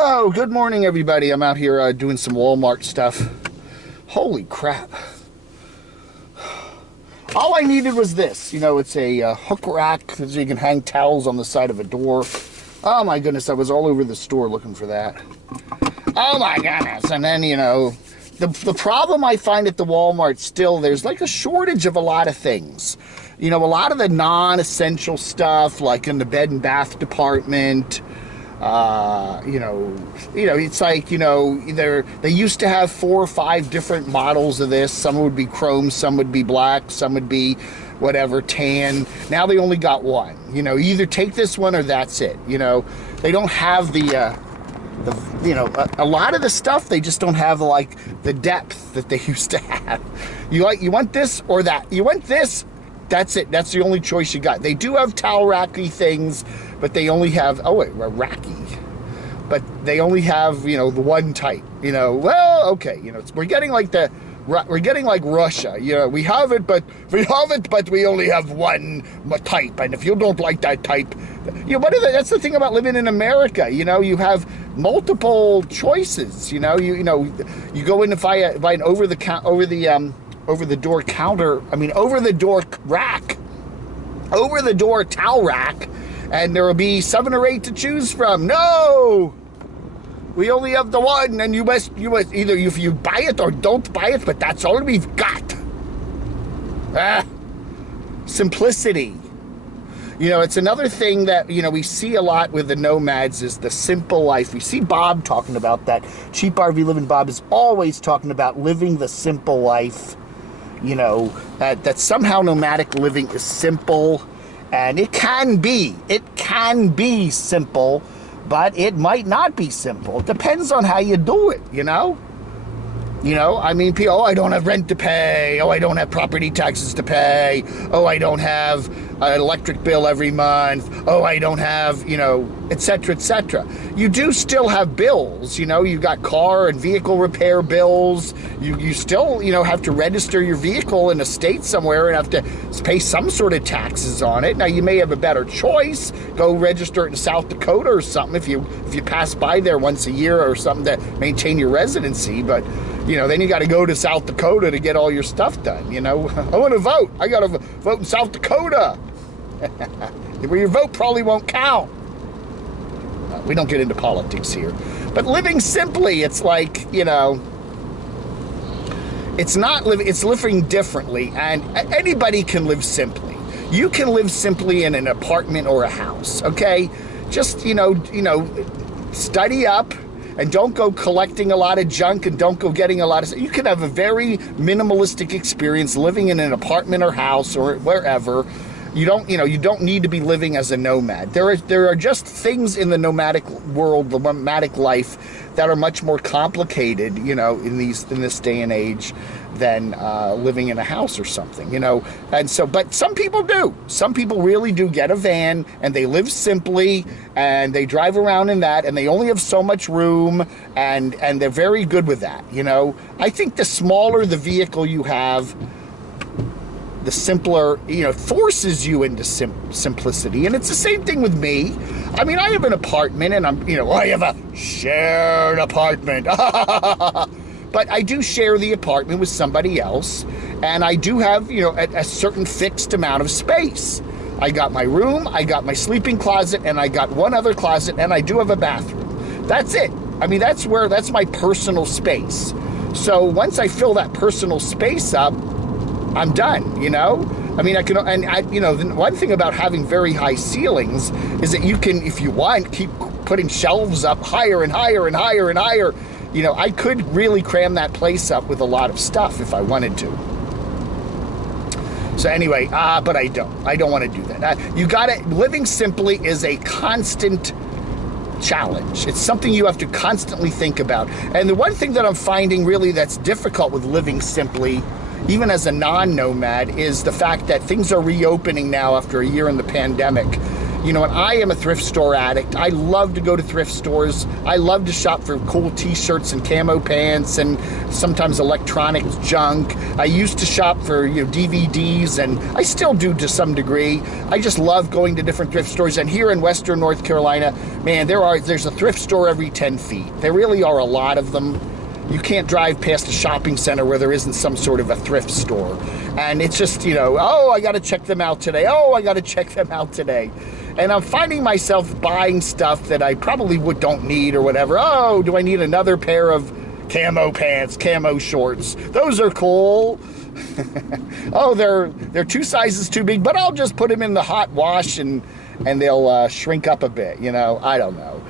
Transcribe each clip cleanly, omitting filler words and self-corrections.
Oh, good morning, everybody. I'm out here doing some Walmart stuff. Holy crap. All I needed was this. You know, it's a hook rack so you can hang towels on the side of a door. Oh, my goodness. I was all over the store looking for that. Oh, my goodness. And then, you know, the problem I find at the Walmart still, there's like a shortage of a lot of things. You know, a lot of the non-essential stuff, like in the bed and bath department. It's like, they used to have 4 or 5 different models of this. Some would be chrome, some would be black, some would be whatever, tan. Now they only got one. You know, either take this one or that's it. You know, they don't have a lot of the stuff, they just don't have like the depth that they used to have. You want this or that. You want this, that's it. That's the only choice you got. They do have towel racky things, but they only have, racky. But they only have, the one type, well, okay, we're getting like Russia, we have it, but we only have one type, and if you don't like that type, that's the thing about living in America, you have multiple choices, you go in to buy an over the door towel rack, and there will be 7 or 8 to choose from. No! We only have the one, and you must either if you buy it or don't buy it, but that's all we've got. Simplicity. It's another thing that, we see a lot with the Nomads is the simple life. We see Bob talking about that. Cheap RV Living Bob is always talking about living the simple life. That somehow nomadic living is simple. And it can be simple, but it might not be simple. It depends on how you do it, I mean, people, I don't have rent to pay. I don't have property taxes to pay. I don't have an electric bill every month. I don't have, et cetera, et cetera. You do still have bills, you've got car and vehicle repair bills. You still, have to register your vehicle in a state somewhere and have to pay some sort of taxes on it. Now, you may have a better choice. Go register it in South Dakota or something if you pass by there once a year or something to maintain your residency. But then you got to go to South Dakota to get all your stuff done, I want to vote. I got to vote in South Dakota. Where your vote probably won't count. We don't get into politics here. But living simply, it's like, it's not living, it's living differently. And anybody can live simply. You can live simply in an apartment or a house, okay? Just, study up. And don't go collecting a lot of junk, and don't go getting a lot of... You can have a very minimalistic experience living in an apartment or house or wherever. You don't need to be living as a nomad. There are just things in the nomadic world, the nomadic life, that are much more complicated, in this day and age than living in a house or something, And so, but some people do. Some people really do get a van, and they live simply, and they drive around in that, and they only have so much room, and they're very good with that, I think the smaller the vehicle you have, the simpler, forces you into simplicity. And it's the same thing with me. I mean, I have an apartment, and I have a shared apartment. But I do share the apartment with somebody else, and I do have, a certain fixed amount of space. I got my room, I got my sleeping closet, and I got one other closet, and I do have a bathroom. That's it. I mean, that's my personal space. So once I fill that personal space up, I'm done, I mean, the one thing about having very high ceilings is that you can, if you want, keep putting shelves up higher and higher and higher and higher. I could really cram that place up with a lot of stuff if I wanted to. So anyway, but I don't want to do that. Living simply is a constant challenge. It's something you have to constantly think about. And the one thing that I'm finding really that's difficult with living simply, even as a non-nomad, is the fact that things are reopening now after a year in the pandemic. You know, and I am a thrift store addict. I love to go to thrift stores. I love to shop for cool t-shirts and camo pants and sometimes electronics junk. I used to shop for, you know, DVDs, and I still do to some degree. I just love going to different thrift stores. And here in Western North Carolina, man, there's a thrift store every 10 feet. There really are a lot of them. You can't drive past a shopping center where there isn't some sort of a thrift store. And it's just, you know, oh, I got to check them out today. Oh, I got to check them out today. And I'm finding myself buying stuff that I probably don't need or whatever. Oh, do I need another pair of camo pants, camo shorts? Those are cool. Oh, they're 2 sizes too big, but I'll just put them in the hot wash and they'll shrink up a bit, you know. I don't know.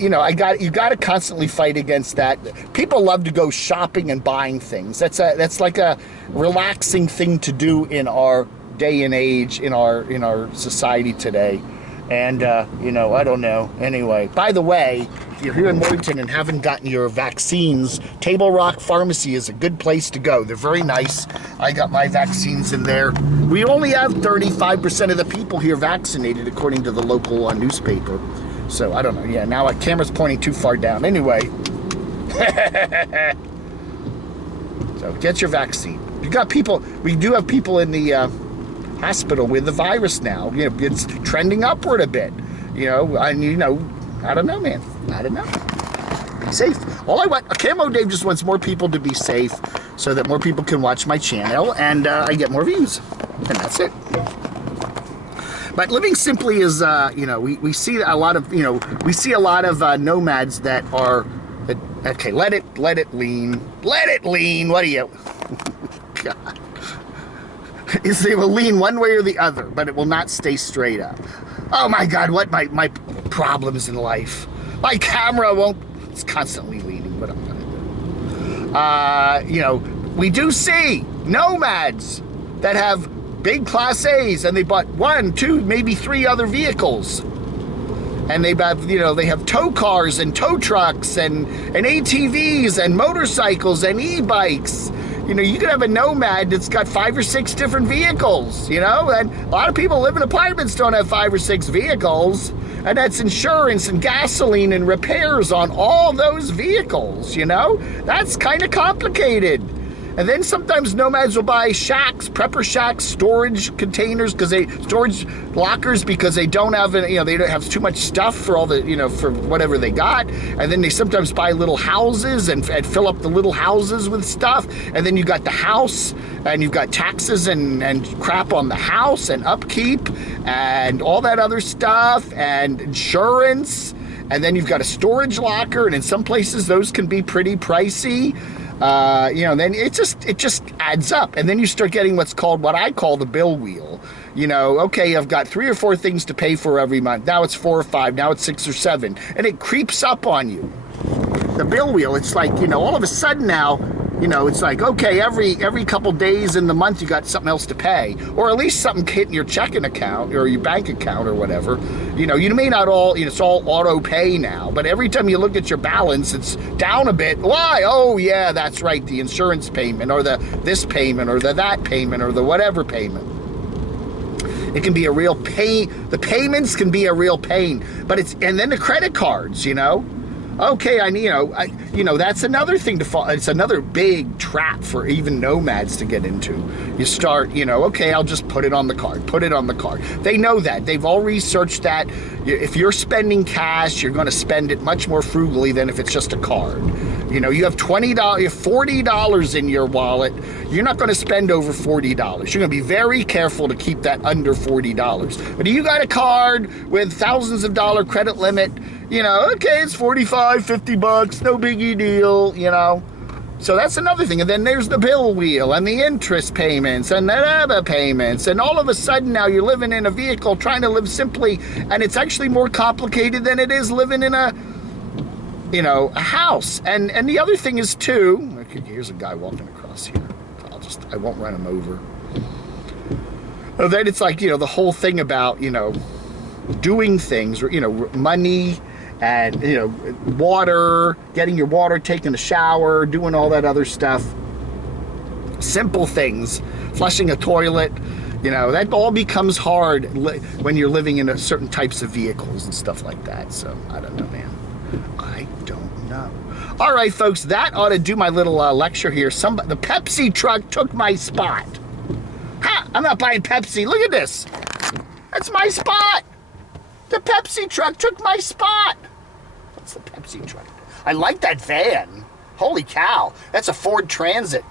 You know, you got to constantly fight against that. People love to go shopping and buying things. That's like a relaxing thing to do in our day and age, in our society today. And you know, I don't know. Anyway, by the way, if you're here in Morganton and haven't gotten your vaccines, Table Rock Pharmacy is a good place to go. They're very nice. I got my vaccines in there. We only have 35% of the people here vaccinated, according to the local newspaper. So, I don't know. Yeah, now my camera's pointing too far down. Anyway. So, get your vaccine. You got people, we do have people in the hospital with the virus now. You know, it's trending upward a bit. You know, I don't know, man. I don't know. Be safe. All I want, Camo Dave just wants more people to be safe so that more people can watch my channel and I get more views. And that's it. But living simply is, you know, we see a lot of, you know, we see a lot of nomads that are, okay, let it lean. Let it lean. What are you? God. Is they will lean one way or the other, but it will not stay straight up. Oh my God, what my problems in life. My camera won't, it's constantly leaning, what I'm gonna do. You know, we do see nomads that have big Class A's and they bought 1, 2, maybe 3 other vehicles. And they have, you know, they have tow cars and tow trucks and ATVs and motorcycles and e-bikes. You know, you could have a nomad that's got 5 or 6 different vehicles, you know, and a lot of people live in apartments don't have 5 or 6 vehicles, and that's insurance and gasoline and repairs on all those vehicles, you know. That's kind of complicated. And then sometimes nomads will buy shacks, prepper shacks, storage containers, storage lockers because they don't have, you know, they don't have too much stuff for all the, you know, for whatever they got. And then they sometimes buy little houses and fill up the little houses with stuff. And then you got the house and you've got taxes and crap on the house and upkeep and all that other stuff and insurance. And then you've got a storage locker, and in some places those can be pretty pricey. You know, then it just adds up, and then you start getting what I call the bill wheel. You know, okay, I've got 3 or 4 things to pay for every month. Now it's 4 or 5. Now it's 6 or 7, and it creeps up on you. The bill wheel. It's like, you know, all of a sudden now, you know, it's like, okay, every couple days in the month you got something else to pay, or at least something hitting your checking account or your bank account or whatever. You know, you may not all, you know, it's all auto pay now, but every time you look at your balance, it's down a bit. Why? Oh yeah, that's right, the insurance payment or the this payment or the that payment or the whatever payment. It can be a real pain. The payments can be a real pain, but and then the credit cards, you know. Okay, you know, that's another thing to fall. It's another big trap for even nomads to get into. You start, you know, okay, I'll just put it on the card. Put it on the card. They know that. They've all researched that. If you're spending cash, you're going to spend it much more frugally than if it's just a card. You know, you have $20, you have $40 in your wallet. You're not going to spend over $40. You're going to be very careful to keep that under $40. But if you got a card with thousands of dollar credit limit, you know, okay, it's 45, 50 bucks, no biggie deal, you know. So that's another thing. And then there's the bill wheel and the interest payments and the other payments. And all of a sudden now you're living in a vehicle trying to live simply, and it's actually more complicated than it is living in a, you know, a house. And the other thing is too, okay, here's a guy walking across here. I won't run him over. And then it's like, you know, the whole thing about, you know, doing things, you know, money and, you know, water, getting your water, taking a shower, doing all that other stuff. Simple things, flushing a toilet, You know, that all becomes hard when you're living in certain types of vehicles and stuff like that. So, I don't know, man. I don't know. All right, folks, that ought to do my little lecture here. The Pepsi truck took my spot. Ha! I'm not buying Pepsi. Look at this. That's my spot. The Pepsi truck took my spot. What's the Pepsi truck? I like that van. Holy cow. That's a Ford Transit.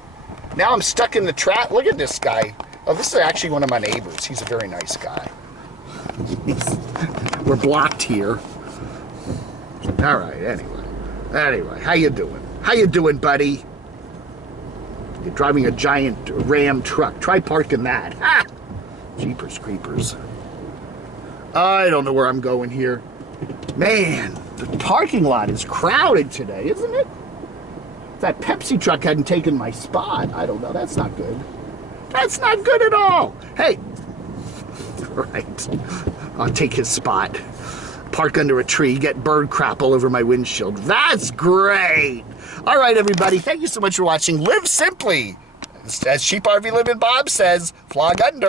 Now I'm stuck in the trap. Look at this guy. Oh, this is actually one of my neighbors. He's a very nice guy. We're blocked here. All right, anyway, how you doing? How you doing, buddy? You're driving a giant Ram truck. Try parking that. Ha! Jeepers creepers. I don't know where I'm going here. Man, the parking lot is crowded today, isn't it? If that Pepsi truck hadn't taken my spot, I don't know. That's not good. That's not good at all. Hey, right. I'll take his spot. Park under a tree, get bird crap all over my windshield. That's great. All right, everybody. Thank you so much for watching. Live simply. As Sheep RV Living Bob says, flog under.